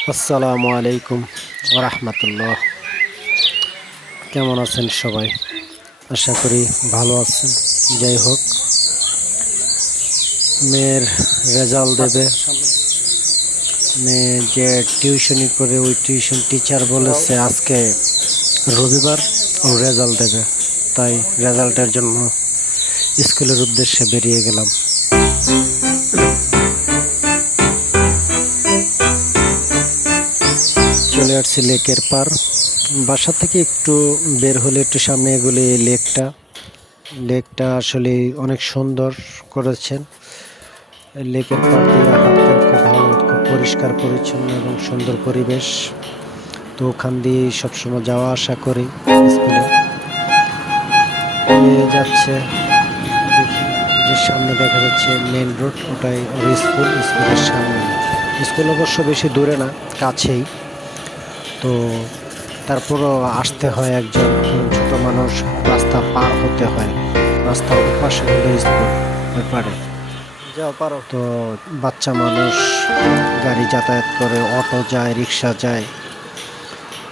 আসসালামু আলাইকুম রাহমাতুল্লাহ। কেমন আছেন সবাই? আশা করি ভালো আছেন। যাই হোক, মেয়ের রেজাল্ট দেবে। মেয়ে যে টিউশনি করে ওই টিউশন টিচার বলেছে আজকে রবিবার ও রেজাল্ট দেবে, তাই রেজাল্টের জন্য স্কুলের উদ্দেশ্যে বেরিয়ে গেলাম। চলে আসছি লেকের পার। বাসা থেকে একটু বের হলে একটু সামনে এগুলি লেকটা আসলে অনেক সুন্দর করেছেন। লেকের পার দিয়ে হাঁটতে খুব ভালো, খুব পরিষ্কার পরিচ্ছন্ন এবং সুন্দর পরিবেশ। তো ওখান দিয়ে সবসময় যাওয়া আসা করি স্কুলে। নিয়ে যাচ্ছে, দেখি যে সামনে দেখা যাচ্ছে মেন রোড, ওটাই ওর স্কুলের সামনে। স্কুল অবশ্য বেশি দূরে না, কাছেই। তো তারপরও আসতে হয়, একজন ছোট মানুষ, রাস্তা পার হতে হয়। রাস্তার পাশে হলো স্কুল, ওই পারে যাও পারো। তো বাচ্চা মানুষ গাড়ি যাতায়াত করে, অটো যায়, রিক্সা যায়,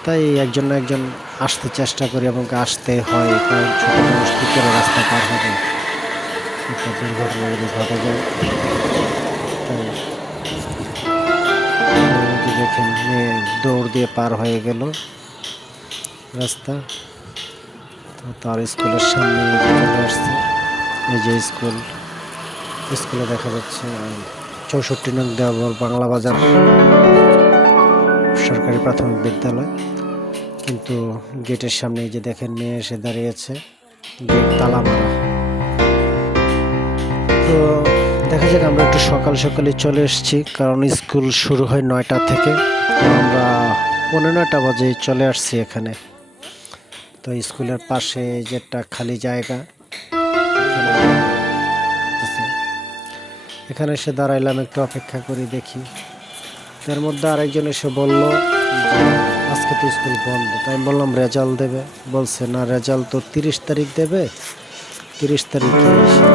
তাই একজন না একজন আসতে চেষ্টা করি এবং আসতে হয়, কারণ ছোট মানুষ কী করে রাস্তা পার হবে, একটা দুর্ঘটনা যদি ঘটে যায়। তাই দেখেন মেয়ে দৌড় দিয়ে পার হয়ে গেল রাস্তা। তো তার স্কুলের সামনে চলে আসছে। এই যে স্কুলে দেখা যাচ্ছে 64 নং দেওয়ার বাংলা বাজার সরকারি প্রাথমিক বিদ্যালয়। কিন্তু গেটের সামনে এই যে দেখেন মেয়ে এসে দাঁড়িয়েছে, গেট তালা মারা। তো দেখা যাক, আমরা একটু সকাল সকালে চলে এসেছি, কারণ স্কুল শুরু হয় 9টা থেকে। তো আমরা 9:45 বাজে চলে আসছি এখানে। তো স্কুলের পাশে যে একটা খালি জায়গা, এখানে এসে দাঁড়াইলাম, একটু অপেক্ষা করি, দেখি। তার মধ্যে আরেকজন এসে বলল যে আজকে তো স্কুল বন্ধ। তাই আমি বললাম রেজাল্ট দেবে। বলছে না, রেজাল্ট তো 30 তারিখ দেবে, 30 তারিখে এসে।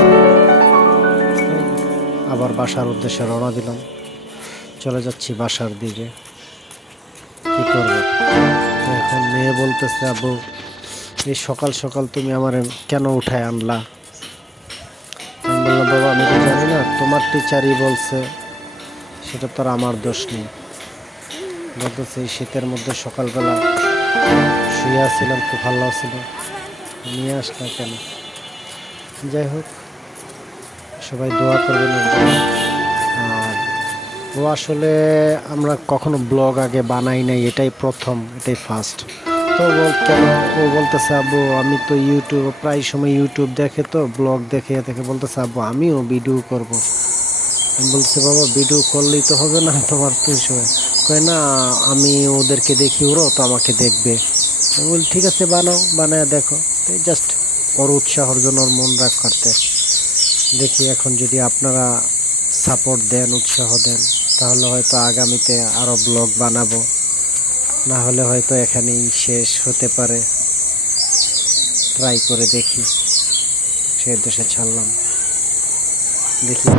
আবার বাসার উদ্দেশ্যে রওনা দিলাম, চলে যাচ্ছি বাসার দিকে। কি করবো এখন? মেয়ে বলতেছে, আব্বু এই সকাল সকাল তুমি আমার কেন উঠায় আনলা? আমি বললাম, বাবা আমি তো জানি না, তোমার টিচারই বলছে, সেটা তো আর আমার দোষ নেই। বলতেছে এই শীতের মধ্যে সকালবেলা শুয়ে আসছিলাম, খুব ভালো ছিল, নিয়ে আসলাম কেন? যাই হোক, সবাই দোয়া করবেন ওর জন্য। আর ও আসলে আমরা কখনো ব্লগ আগে বানাই নাই, এটাই প্রথম, এটাই ফার্স্ট। তো কেন ও বলতেছে, আব্বু আমি তো প্রায় সময় ইউটিউব দেখে, তো ব্লগ দেখে দেখে বলতেছে, আব্বু আমিও ভিডিও করব। আমি বলছি, বাবা ভিডিও করলেই তো হবে না, তোমার তো কয় না, আমি ওদেরকে দেখি, ওরাও তো আমাকে দেখবে। আমি বলি ঠিক আছে, বানাও, বানায় দেখো। জাস্ট ওর উৎসাহর জন্য, ওর মন রাখ করতে। দেখি এখন যদি আপনারা সাপোর্ট দেন, উৎসাহ দেন, তাহলে হয়তো আগামীতে আরও ব্লগ বানাবো, না হলে হয়তো এখানেই শেষ হতে পারে। ট্রাই করে দেখি, সে দেশে ছাড়লাম, দেখি।